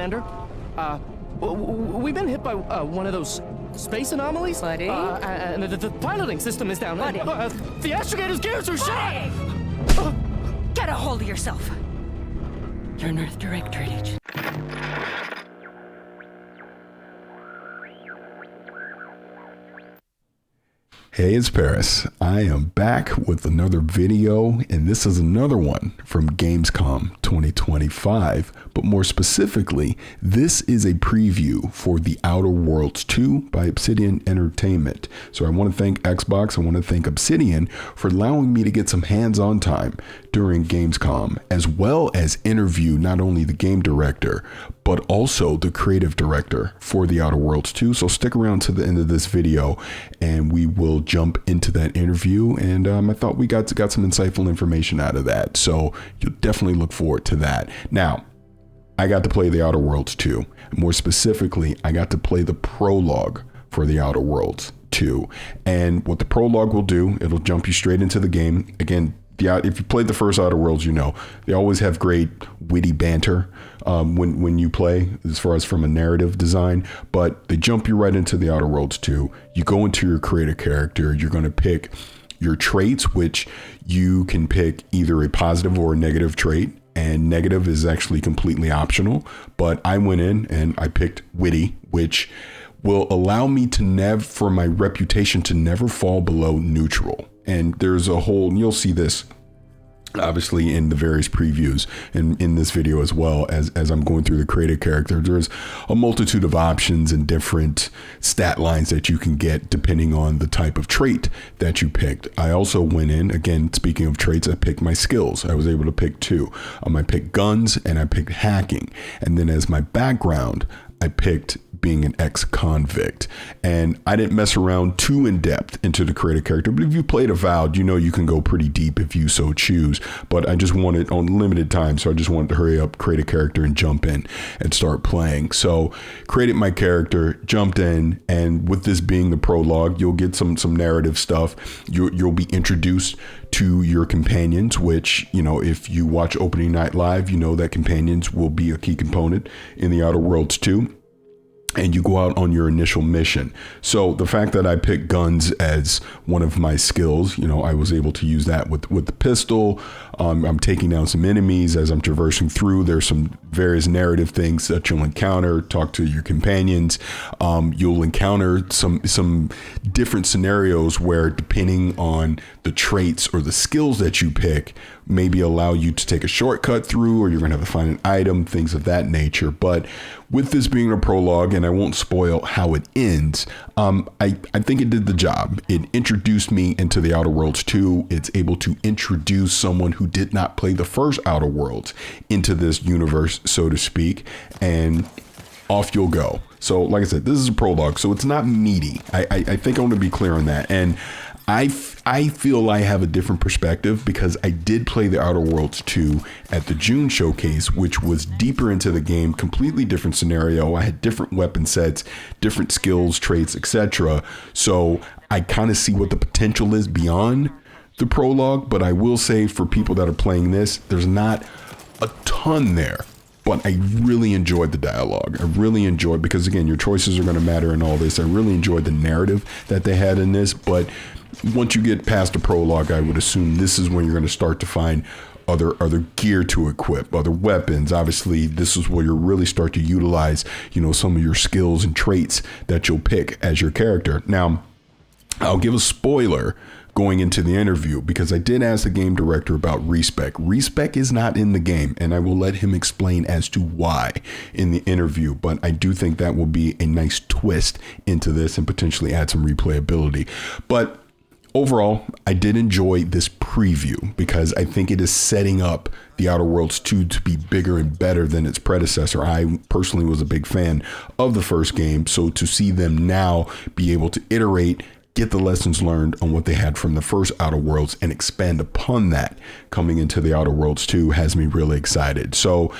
Commander. We've been hit by one of those space anomalies. Buddy? And the piloting system is down. Buddy? The astrogator's gears are shot! Get a hold of yourself. You're an Earth Directorate agent. Hey, it's Paris. I am back with another video, and this is another one from Gamescom 2025. But more specifically, this is a preview for The Outer Worlds 2 by Obsidian Entertainment. So I want to thank Xbox, I want to thank Obsidian for allowing me to get some hands-on time during Gamescom, as well as interview not only the game director, but also the creative director for The Outer Worlds 2. So stick around to the end of this video and we will jump into that interview. And I thought we got some insightful information out of that. So you'll definitely look forward to that. Now, I got to play The Outer Worlds 2. More specifically, I got to play the prologue for The Outer Worlds 2. And what the prologue will do, it'll jump you straight into the game. Again, if you played the first Outer Worlds, you know they always have great witty banter when you play, as far as from a narrative design. But they jump you right into the Outer Worlds 2. You go into your creator character. You're going to pick your traits, which you can pick either a positive or a negative trait. And negative is actually completely optional. But I went in and I picked witty, which will allow me to for my reputation to never fall below neutral. And there's a whole, and you'll see this obviously in the various previews and in this video as well, as I'm going through the creative character. There's a multitude of options and different stat lines that you can get depending on the type of trait that you picked. I also went in, again, speaking of traits, I picked my skills. I was able to pick two. I picked guns and I picked hacking. And then as my background, I picked being an ex-convict. And I didn't mess around too in depth into the creative character, but if you played Avowed, you know you can go pretty deep if you so choose. But I just wanted on limited time, so I just wanted to hurry up, create a character and jump in and start playing. So created my character, jumped in, and with this being the prologue, you'll get some narrative stuff. You'll be introduced to your companions, which, you know, if you watch Opening Night Live, you know that companions will be a key component in The Outer Worlds 2. And you go out on your initial mission. So the fact that I picked guns as one of my skills, you know, I was able to use that with the pistol. I'm taking down some enemies as I'm traversing through. There's some various narrative things that you'll encounter, talk to your companions. You'll encounter some different scenarios where, depending on the traits or the skills that you pick, maybe allow you to take a shortcut through, or you're going to have to find an item, things of that nature. But with this being a prologue, and I won't spoil how it ends, I think it did the job. It introduced me into the Outer Worlds 2. It's able to introduce someone who did not play the first Outer Worlds into this universe, so to speak, and off you'll go. So like I said, this is a prologue, so it's not meaty. I think I want to be clear on that. And I feel I have a different perspective because I did play the Outer Worlds 2 at the June showcase, which was deeper into the game, completely different scenario. I had different weapon sets, different skills, traits, etc. So I kind of see what the potential is beyond the prologue. But I will say, for people that are playing this, there's not a ton there. But I really enjoyed the dialogue. I really enjoyed, because again, your choices are going to matter in all this. I really enjoyed the narrative that they had in this. But once you get past the prologue, I would assume this is when you're going to start to find other gear to equip, other weapons. Obviously, this is where you really start to utilize, you know, some of your skills and traits that you'll pick as your character. Now, I'll give a spoiler going into the interview, because I did ask the game director about respec. Respec is not in the game, and I will let him explain as to why in the interview, but I do think that will be a nice twist into this and potentially add some replayability. But overall, I did enjoy this preview because I think it is setting up The Outer Worlds 2 to be bigger and better than its predecessor. I personally was a big fan of the first game, so to see them now be able to iterate, get the lessons learned on what they had from the first Outer Worlds and expand upon that coming into the Outer Worlds 2 has me really excited. So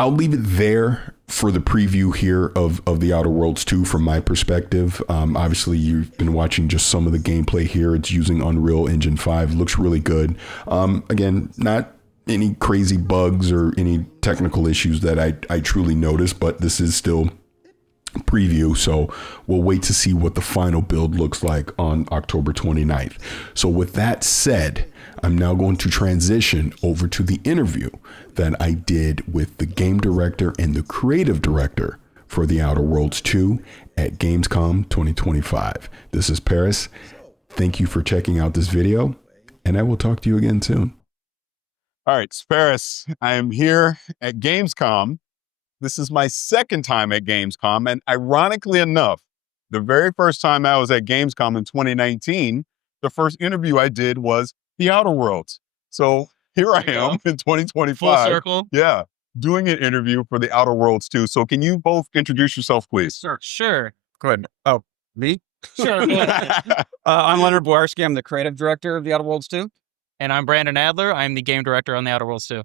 I'll leave it there for the preview here of the Outer Worlds 2 from my perspective. Obviously, you've been watching just some of the gameplay here. It's using Unreal Engine 5. Looks really good. Again, not any crazy bugs or any technical issues that I truly noticed, but this is still preview, so we'll wait to see what the final build looks like on October 29th. So with that said, I'm now going to transition over to the interview that I did with the game director and the creative director for The Outer Worlds 2 at Gamescom 2025. This is Paris. Thank you for checking out this video, and I will talk to you again soon. All right, it's Paris. I am here at Gamescom. This is my second time at Gamescom, and ironically enough, the very first time I was at Gamescom in 2019, the first interview I did was The Outer Worlds. So here I am in 2025. Full circle. Yeah, doing an interview for The Outer Worlds 2. So can you both introduce yourself, please? Sure. Go ahead. Oh, me? Sure. I'm Leonard Boyarsky. I'm the creative director of The Outer Worlds 2. And I'm Brandon Adler. I'm the game director on The Outer Worlds 2.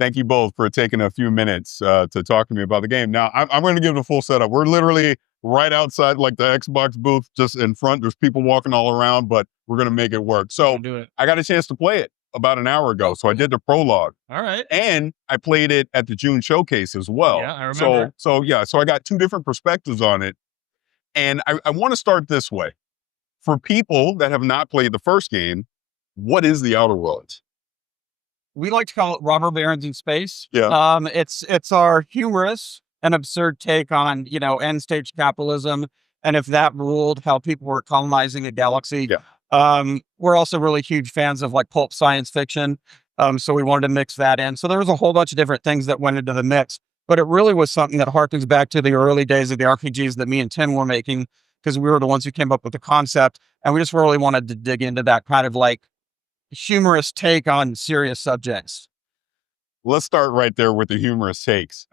Thank you both for taking a few minutes to talk to me about the game. Now, I'm going to give the full setup. We're literally right outside like the Xbox booth, just in front. There's people walking all around, but we're going to make it work. So I got a chance to play it about an hour ago. So I did the prologue. All right. And I played it at the June showcase as well. Yeah, I remember. So I got two different perspectives on it. And I want to start this way. For people that have not played the first game, what is The Outer Worlds? We like to call it robber barons in space. Yeah. It's our humorous and absurd take on, end stage capitalism. And if that ruled how people were colonizing a galaxy. Yeah. We're also really huge fans of like pulp science fiction. So we wanted to mix that in. So there was a whole bunch of different things that went into the mix, but it really was something that harkens back to the early days of the RPGs that me and Tim were making, because we were the ones who came up with the concept. And we just really wanted to dig into that kind of like humorous take on serious subjects. Let's start right there with the humorous takes.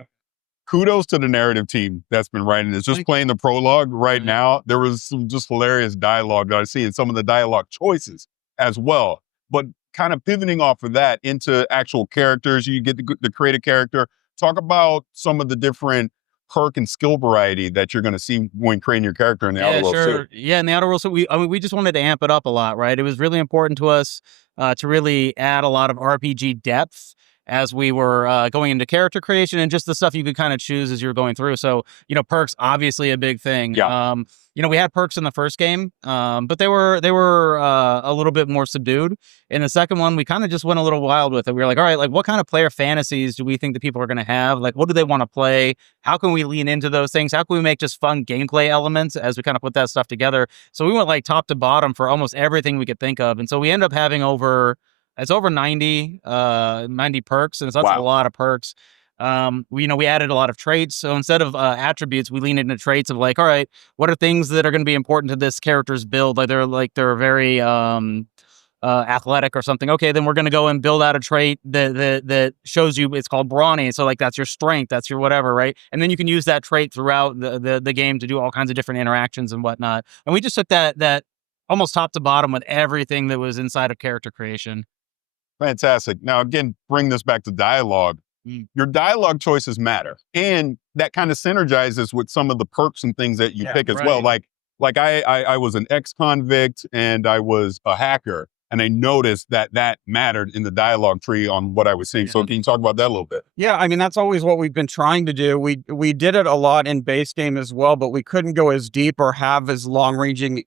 Kudos to the narrative team that's been writing this. Just playing the prologue right now, there was some just hilarious dialogue that I see, and some of the dialogue choices as well. But kind of pivoting off of that into actual characters, you get the creative character. Talk about some of the different perk and skill variety that you're going to see when creating your character in the Outer Worlds too. Yeah, in the Outer Worlds, so we just wanted to amp it up a lot, right? It was really important to us to really add a lot of RPG depth as we were going into character creation, and just the stuff you could kind of choose as you're going through. So, perks, obviously a big thing. Yeah. We had perks in the first game, but they were a little bit more subdued. In the second one, we kind of just went a little wild with it. We were like, all right, like what kind of player fantasies do we think that people are going to have? Like, what do they want to play? How can we lean into those things? How can we make just fun gameplay elements as we kind of put that stuff together? So we went like top to bottom for almost everything we could think of. And so we end up having over 90 perks, and so that's a lot of perks. We added a lot of traits. So instead of attributes, we lean into traits of like, all right, what are things that are going to be important to this character's build? They're very athletic or something. Okay, then we're going to go and build out a trait that shows you it's called brawny. So like that's your strength, that's your whatever, right? And then you can use that trait throughout the game to do all kinds of different interactions and whatnot. And we just took that almost top to bottom with everything that was inside of character creation. Fantastic. Now, again, bring this back to dialogue. Your dialogue choices matter. And that kind of synergizes with some of the perks and things that you pick as well. Like I was an ex-convict and I was a hacker. And I noticed that mattered in the dialogue tree on what I was seeing. Yeah. So can you talk about that a little bit? Yeah, I mean, that's always what we've been trying to do. We did it a lot in base game as well, but we couldn't go as deep or have as long-ranging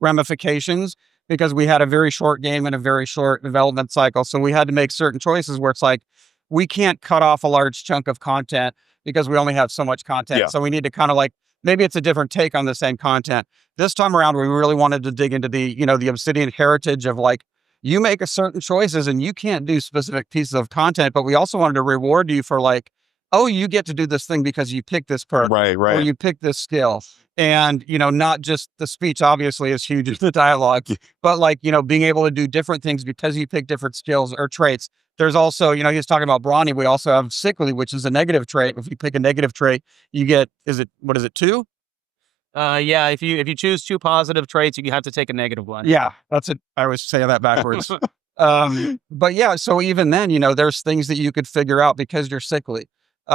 ramifications, because we had a very short game and a very short development cycle. So we had to make certain choices where it's like, we can't cut off a large chunk of content because we only have so much content. Yeah. So we need to kind of like, maybe it's a different take on the same content. This time around, we really wanted to dig into the Obsidian heritage of like, you make a certain choices and you can't do specific pieces of content, but we also wanted to reward you for like, oh, you get to do this thing because you pick this perk, right, or you pick this skill. And, not just the speech obviously is huge as the dialogue, but like, being able to do different things because you pick different skills or traits. There's also, he's talking about brawny. We also have sickly, which is a negative trait. If you pick a negative trait, you get, what is it, 2? Yeah, if you choose 2 positive traits, you have to take a negative one. Yeah, that's it. I always say that backwards. But yeah, so even then, there's things that you could figure out because you're sickly. We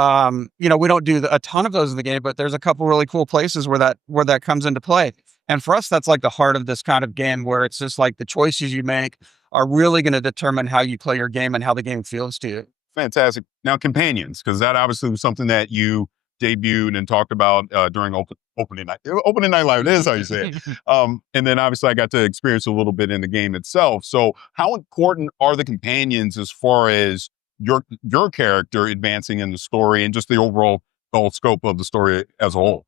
don't do a ton of those in the game, but there's a couple really cool places where that comes into play. And for us, that's like the heart of this kind of game, where it's just like the choices you make are really going to determine how you play your game and how the game feels to you. Fantastic. Now, companions, because that obviously was something that you debuted and talked about during opening night. Opening night live, it is how you say it. And then obviously I got to experience a little bit in the game itself. So how important are the companions as far as your character advancing in the story and just the overall scope of the story as a whole?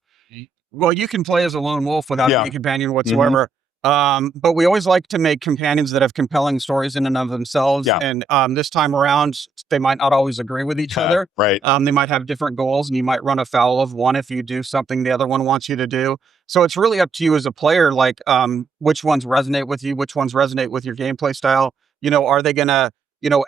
Well, you can play as a lone wolf without Yeah. any companion whatsoever. But we always like to make companions that have compelling stories in and of themselves. Yeah. And this time around, they might not always agree with each other. Right. They might have different goals, and you might run afoul of one if you do something the other one wants you to do. So it's really up to you as a player, like which ones resonate with you, which ones resonate with your gameplay style. Are they gonna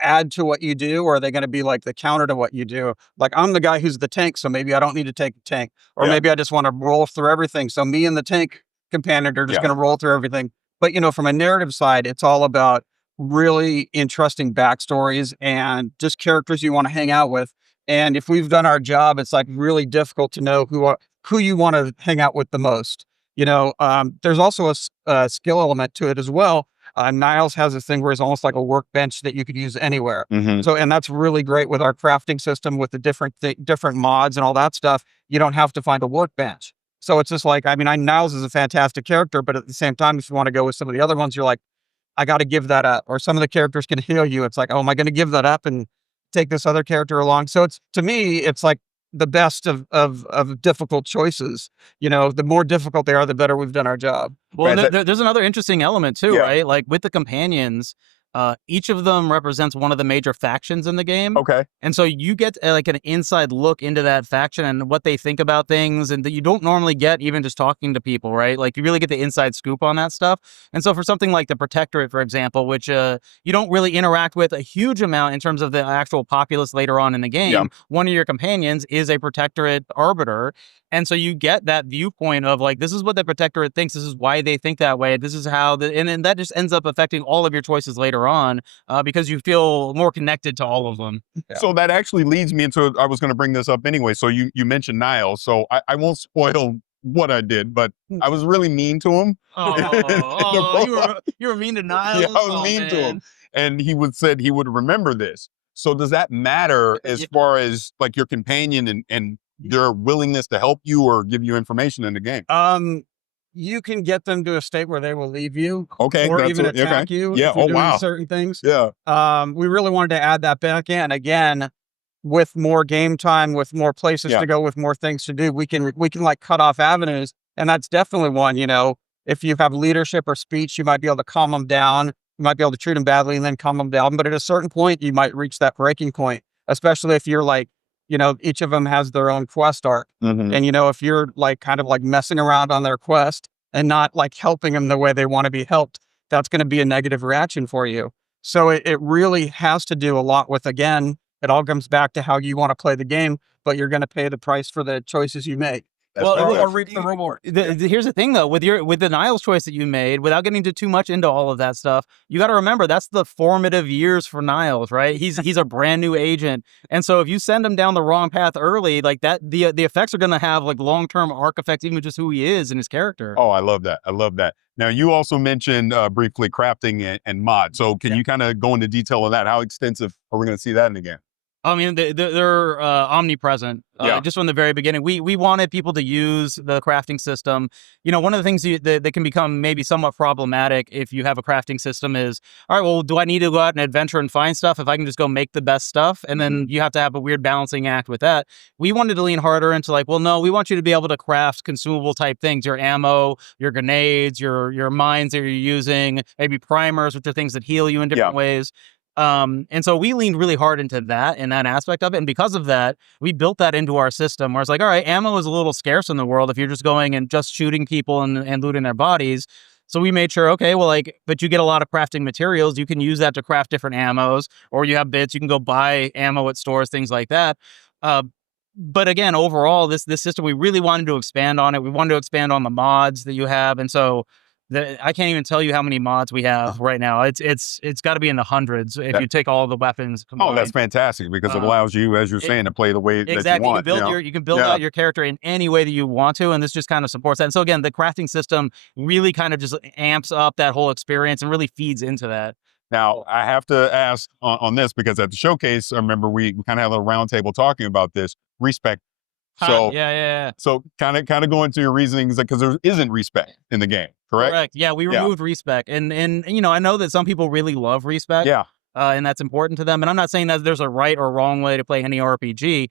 add to what you do, or are they going to be like the counter to what you do? Like, I'm the guy who's the tank, so maybe I don't need to take the tank, or maybe I just want to roll through everything. So me and the tank companion are just going to roll through everything. But from a narrative side, it's all about really interesting backstories and just characters you want to hang out with. And if we've done our job, it's like really difficult to know who you want to hang out with the most. There's also a skill element to it as well. Niles has a thing where it's almost like a workbench that you could use anywhere. So, and that's really great with our crafting system with the different mods and all that stuff. You don't have to find a workbench. So it's just like, Niles is a fantastic character, but at the same time, if you want to go with some of the other ones, you're like, I got to give that up. Or some of the characters can heal you. It's like, oh, am I going to give that up and take this other character along? So to me, it's like the best of difficult choices. The more difficult they are, the better we've done our job. Well, there's another interesting element too, Yeah. right? Like with the companions, each of them represents one of the major factions in the game. Okay. And so you get like an inside look into that faction and what they think about things, and that you don't normally get even just talking to people, right? Like you really get the inside scoop on that stuff. And so for something like the Protectorate, for example, which you don't really interact with a huge amount in terms of the actual populace later on in the game, one of your companions is a Protectorate arbiter. And so you get that viewpoint of like, this is what the Protectorate thinks, this is why they think that way, this is how, and then that just ends up affecting all of your choices later on because you feel more connected to all of them. Yeah. So that actually leads me into, I was going to bring this up anyway. So you mentioned Niles, so I won't spoil what I did, but I was really mean to him. You were mean to Niles? Yeah, I was mean to him. And he said he would remember this. So does that matter as far as like your companion and their willingness to help you or give you information in the game? You can get them to a state where they will leave you, okay, or even attack you. Yeah. If you're doing certain things. Yeah. We really wanted to add that back in again with more game time, with more places to go, with more things to do. We can like cut off avenues, and that's definitely one. If you have leadership or speech, you might be able to calm them down. You might be able to treat them badly and then calm them down. But at a certain point, you might reach that breaking point, especially if you're like, each of them has their own quest arc. And, if you're like kind of like messing around on their quest and not like helping them the way they want to be helped, that's going to be a negative reaction for you. So it really has to do a lot with, again, it all comes back to how you want to play the game, but you're going to pay the price for the choices you make. Or reap the reward. Here's the thing, though, with the Niles choice that you made, without getting too much into all of that stuff, you got to remember that's the formative years for Niles, right? He's a brand new agent, and so if you send him down the wrong path early, like that, the effects are going to have like long-term arc effects, even just who he is and his character. Oh, I love that. I love that. Now, you also mentioned briefly crafting and mod. So can you kind of go into detail on that? How extensive are we going to see that in the game? I mean, they're omnipresent. Just from the very beginning, we wanted people to use the crafting system. One of the things that can become maybe somewhat problematic if you have a crafting system is, all right, well, do I need to go out and adventure and find stuff if I can just go make the best stuff? And then you have to have a weird balancing act with that. We wanted to lean harder into like, well, no, we want you to be able to craft consumable type things, your ammo, your grenades, your mines that you're using, maybe primers, which are things that heal you in different ways. And so we leaned really hard into that and that aspect of it. And because of that, we built that into our system where it's like, all right, ammo is a little scarce in the world if you're just going and just shooting people and looting their bodies. So we made sure, okay, well, like, but you get a lot of crafting materials. You can use that to craft different ammos, or you have bits, you can go buy ammo at stores, things like that. But again, overall, this system, we really wanted to expand on it. We wanted to expand on the mods that you have. And so I can't even tell you how many mods we have right now. It's got to be in the hundreds if you take all the weapons combined. Oh, that's fantastic because it allows you, as you're saying, to play the way that you want. You can build out your character in any way that you want to, and this just kind of supports that. And so again, the crafting system really kind of just amps up that whole experience and really feeds into that. Now, I have to ask on this because at the showcase, I remember we kind of had a little round table talking about this respect. So, yeah. so kind of go into your reasonings because there isn't respect in the game, correct? Yeah, we removed respect, and I know that some people really love respect. Yeah. And that's important to them. And I'm not saying that there's a right or wrong way to play any RPG,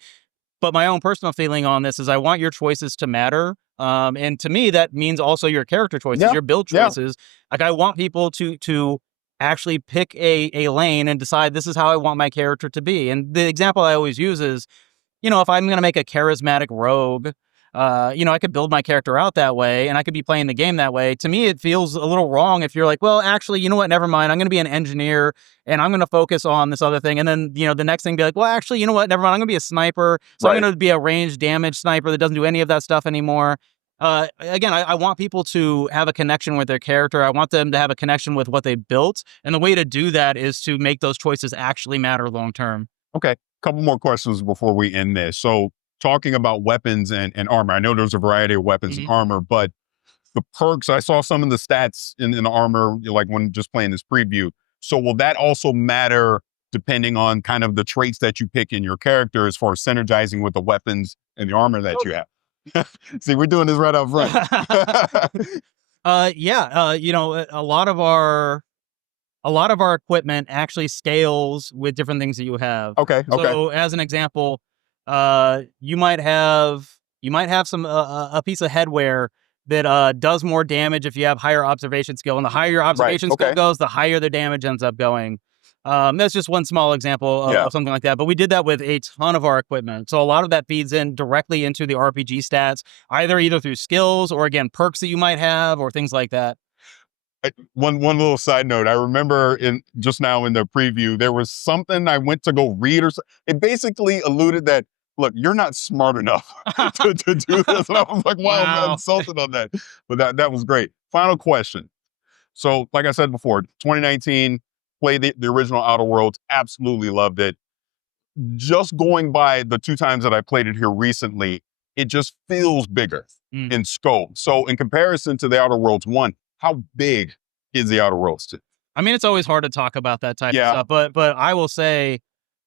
but my own personal feeling on this is I want your choices to matter. And to me, that means also your character choices, your build choices. Like I want people to actually pick a lane and decide this is how I want my character to be. And the example I always use is, if I'm going to make a charismatic rogue, I could build my character out that way and I could be playing the game that way. To me, it feels a little wrong if you're like, well, actually, you know what? Never mind. I'm going to be an engineer and I'm going to focus on this other thing. And then, the next thing be like, well, actually, you know what? Never mind. I'm going to be a sniper. So I'm going to be a ranged damage sniper that doesn't do any of that stuff anymore. Again, I want people to have a connection with their character. I want them to have a connection with what they built. And the way to do that is to make those choices actually matter long term. Okay. Couple more questions before we end this. So talking about weapons and armor, I know there's a variety of weapons and armor, but the perks, I saw some of the stats in the armor, like when just playing this preview. So will that also matter depending on kind of the traits that you pick in your character as far as synergizing with the weapons and the armor that you have? See, we're doing this right up front. A lot of our equipment actually scales with different things that you have. Okay. So as an example, you might have some a piece of headwear that does more damage if you have higher observation skill, and the higher your observation skill goes, the higher the damage ends up going. That's just one small example of something like that. But we did that with a ton of our equipment. So a lot of that feeds in directly into the RPG stats, either through skills or again perks that you might have or things like that. One little side note, I remember just now in the preview, there was something I went to go read it basically alluded that, look, you're not smart enough to do this. And I was like, wow, I'm insulted on that. But that was great. Final question. So like I said before, 2019, played the original Outer Worlds, absolutely loved it. Just going by the 2 times that I played it here recently, it just feels bigger in scope. So in comparison to the Outer Worlds 1, how big is the Outer Worlds 2? I mean, it's always hard to talk about that type of stuff, but I will say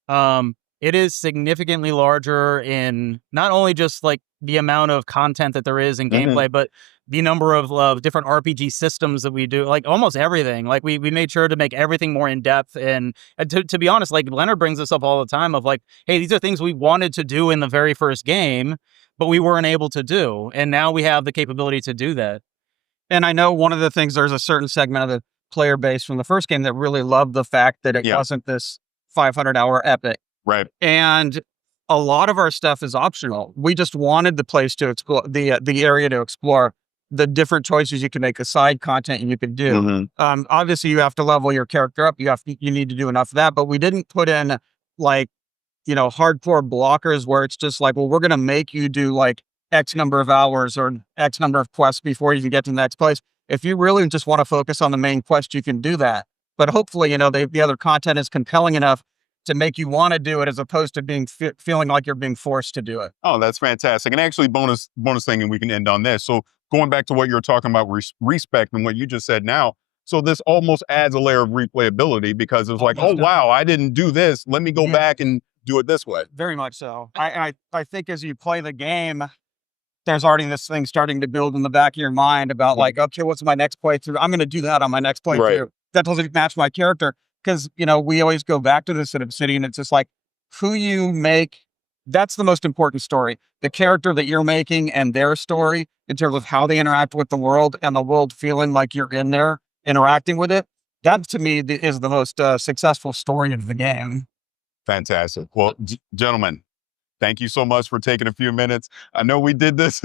it is significantly larger in not only just like the amount of content that there is in gameplay, but the number of different RPG systems that we do, like almost everything. Like we made sure to make everything more in depth. And to be honest, like Leonard brings this up all the time of like, hey, these are things we wanted to do in the very first game, but we weren't able to do. And now we have the capability to do that. And I know one of the things, there's a certain segment of the player base from the first game that really loved the fact that it wasn't this 500-hour epic. Right. And a lot of our stuff is optional. We just wanted the place to explore, the area to explore the different choices you can make, the side content you could do. Obviously, you have to level your character up. You need to do enough of that, but we didn't put in like, hardcore blockers where it's just like, well, we're going to make you do like X number of hours or X number of quests before you can get to the next place. If you really just want to focus on the main quest, you can do that. But hopefully, the other content is compelling enough to make you want to do it as opposed to being feeling like you're being forced to do it. Oh, that's fantastic. And actually bonus thing, and we can end on this. So going back to what you're talking about, respect and what you just said now. So this almost adds a layer of replayability because it's like, oh, wow, I didn't do this. Let me go back and do it this way. Very much so. I think as you play the game, there's already this thing starting to build in the back of your mind about like, okay, what's my next playthrough? I'm going to do that on my next playthrough. Right. That doesn't match my character. Because, we always go back to this at Obsidian. It's just like who you make. That's the most important story. The character that you're making and their story in terms of how they interact with the world and the world feeling like you're in there interacting with it. That to me is the most successful story of the game. Fantastic. Well, gentlemen, thank you so much for taking a few minutes. I know we did this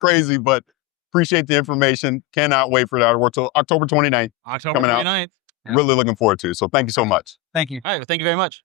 crazy, but appreciate the information. Cannot wait for that. We're till October 29th. October 29th. Really looking forward to it. So thank you so much. Thank you. All right. Thank you very much.